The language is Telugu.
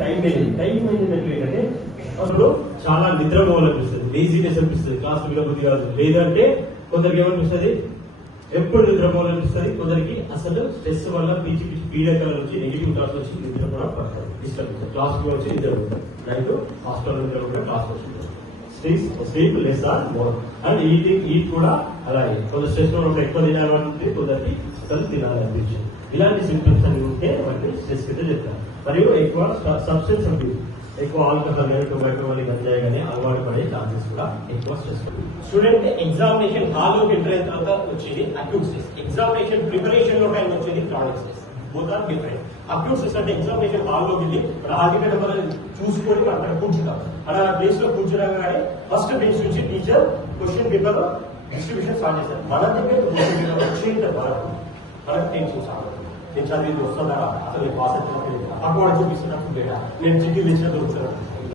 టైం మేనేజ్మెంట్ టైం మేనేజ్మెంట్ ఏంటంటే అసలు చాలా నిద్ర పోవాలనిపిస్తుంది లేజినెస్ అనిపిస్తుంది క్లాస్ వినబుద్ధి కాదు. లేదంటే కొందరికి ఏమనిపిస్తుంది? ఎప్పుడు నిద్ర పోవాలనిపిస్తుంది? కొందరికి అసలు స్ట్రెస్ వల్ల పిచ్చి పిచ్చి పీడకల వచ్చి నెగిటివ్ థాట్స్ వచ్చి నిద్ర కూడా పడతారు డిస్టర్బ్ క్లాస్ వచ్చి నిద్ర పోతారు. హాస్టల్ నిద్ర కూడా క్లాస్ వచ్చింది sleep sleep less or more and eating eat కూడా అలాగే. కొంత స్ట్రెస్లో ఉన్నప్పుడు ఎక్కువ తినాలనుకుంటే కొందరికి అసలు తినాలనిపించింది ఇలాంటి సింప్టమ్స్ అన్ని ఉంటే వాటిని స్ట్రెస్ కింద చెప్తారు. మరియు ఎక్కువ సబ్స్టెన్స్ అబ్యూస్ ఎక్కువ ఆల్కహాల్ కానీ టొబాటో కానీ గంజాయి కానీ అలవాటు పడే ఛాన్సెస్ కూడా ఎక్కువ స్ట్రెస్ స్టూడెంట్ ఎగ్జామినేషన్ హాల్లోకి ఎంటర్ అయిన తర్వాత వచ్చేది అక్యూట్ స్ట్రెస్ ఎగ్జామినేషన్ ప్రిపరేషన్లో టైం వచ్చేది chronic stress both are different acute అంటే ఎగ్జామినేషన్ హాల్ వెళ్ళి హాల్ టికెట్ మనం చూసుకొని అక్కడ కూర్చుంటాం అలా ప్లేస్లో కూర్చునగానే ఫస్ట్ బెంచ్ నుంచి teacher question paper distribution start చేశారు మన దగ్గర క్వశ్చన్ పేపర్ వచ్చేంత వరకు మనకు టెన్షన్ చాలా నేను చదివింది వస్తుందా? అసలు పాస్ అయితే అక్కడ చూపిస్తున్నప్పుడు లేదా. నేను చిక్కి తెచ్చినట్టు వచ్చాను.